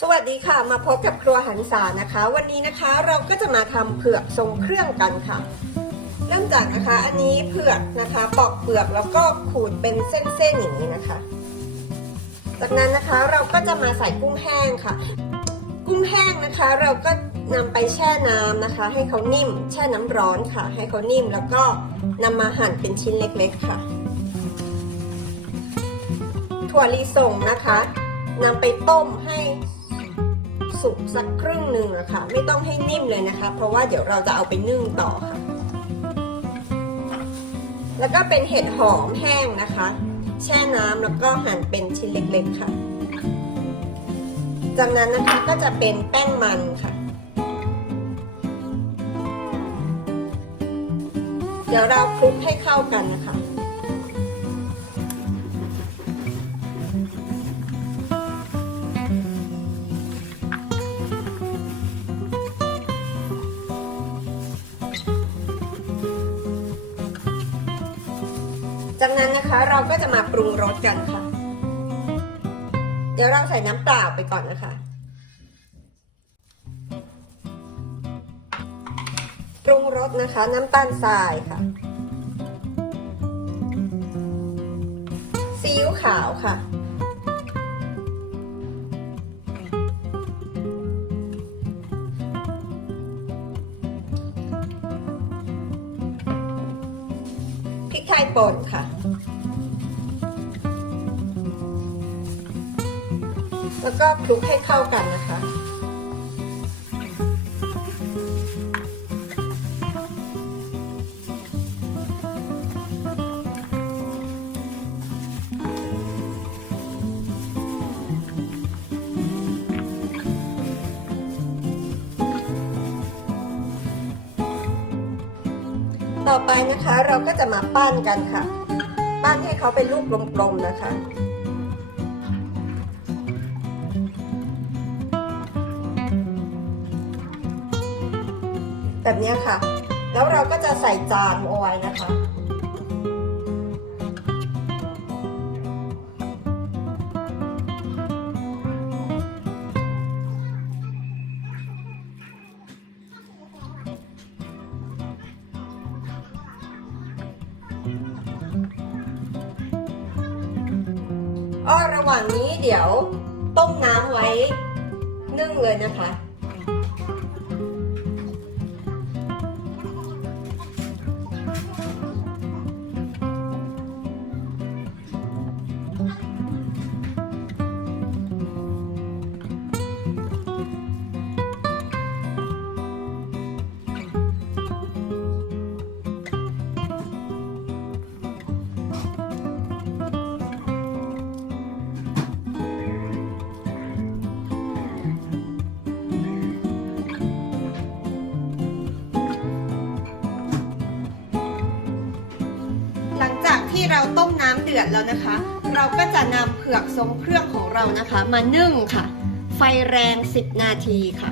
สวัสดีค่ะ มาพบกับครัวหันษานะคะ วันนี้นะคะเราก็จะมาทำเผือกทรงเครื่องกันค่ะ เริ่มจากนะคะอันนี้เผือกนะคะ ปอกเปลือกแล้วก็ขูดเป็นเส้นๆอย่างนี้นะคะ จากนั้นนะคะเราก็จะมาใส่กุ้งแห้งค่ะ กุ้งแห้งนะคะ เราก็นำไปแช่น้ำนะคะ ให้เขานิ่ม แช่น้ำร้อนค่ะ ให้เขานิ่มแล้วก็นำมาหั่นเป็นชิ้นเล็กๆค่ะ ถั่วลิสงนะคะนำไปต้มให้ สุกสักครึ่งหนึ่งอะค่ะ ไม่ต้องให้นิ่มเลยนะคะ เพราะว่าเดี๋ยวเราจะเอาไปนึ่งต่อค่ะ แล้วก็เป็นเห็ดหอมแห้งนะคะ แช่น้ำแล้วก็หั่นเป็นชิ้นเล็กๆค่ะ จากนั้นนะคะก็จะเป็นแป้งมันค่ะ เดี๋ยวเราคลุกให้เข้ากันนะคะ จากนั้นนะคะเราก็จะมาปรุงรสกันค่ะ เดี๋ยวเราใส่น้ำเปล่าไปก่อนนะคะ ปรุงรสนะคะน้ำตาลทรายค่ะซีอิ๊วขาวค่ะ พริกไทยป่นค่ะ แล้วก็คลุกให้เข้ากันนะคะ ต่อไปนะคะเราก็จะมาปั้นกันค่ะ ปั้นให้เขาเป็นลูกกลมๆนะคะ แบบนี้ค่ะ แล้วเราก็จะใส่จานเอาไว้นะคะอ้อระหว่างนี้เดี๋ยวต้มน้ำไว้นึ่งเลยนะคะ ที่เราต้มน้ำเดือดแล้วนะคะ เราก็จะนำเผือกทรงเครื่องของเรานะคะ มานึ่งค่ะ ไฟแรง 10 นาทีค่ะ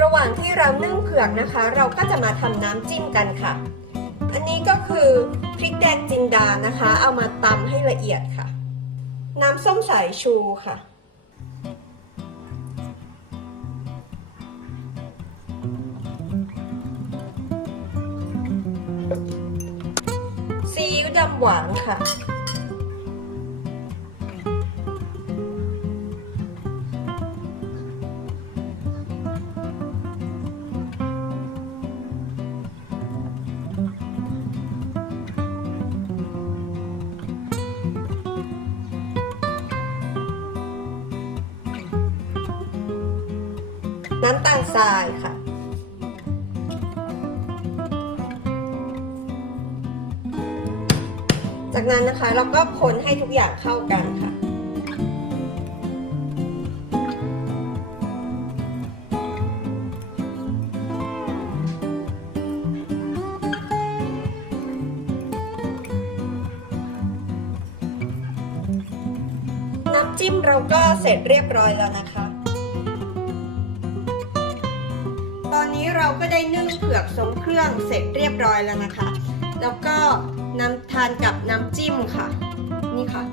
ระหว่างที่เรานึ่งเผือกนะคะ เราก็จะมาทำน้ำจิ้มกันค่ะ อันนี้ก็คือพริกแดงจินดานะคะ เอามาตำให้ละเอียดค่ะ น้ำส้มสายชูค่ะ ซีอิ๊วดำหวานค่ะ น้ำตาลทรายค่ะ จากนั้นนะคะเราก็คนให้ทุกอย่างเข้ากันค่ะ น้ำจิ้มเราก็เสร็จเรียบร้อยแล้วนะคะ ตอนนี้เราก็ได้นึ่งเผือกทรงเครื่องเสร็จเรียบร้อยแล้วนะคะ แล้วก็ ทานกับน้ำจิ้มค่ะ นี่ค่ะ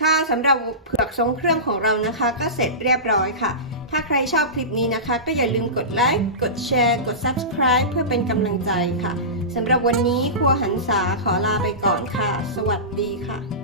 ค่ะสำหรับเผือกทรงเครื่องของเรานะคะ ก็เสร็จเรียบร้อยค่ะ ถ้าใครชอบคลิปนี้นะคะ ก็อย่าลืมกดไลค์ กดแชร์ กด Subscribe เพื่อเป็นกำลังใจค่ะสำหรับวันนี้ครัวหันษาขอลาไปก่อนค่ะ สวัสดีค่ะ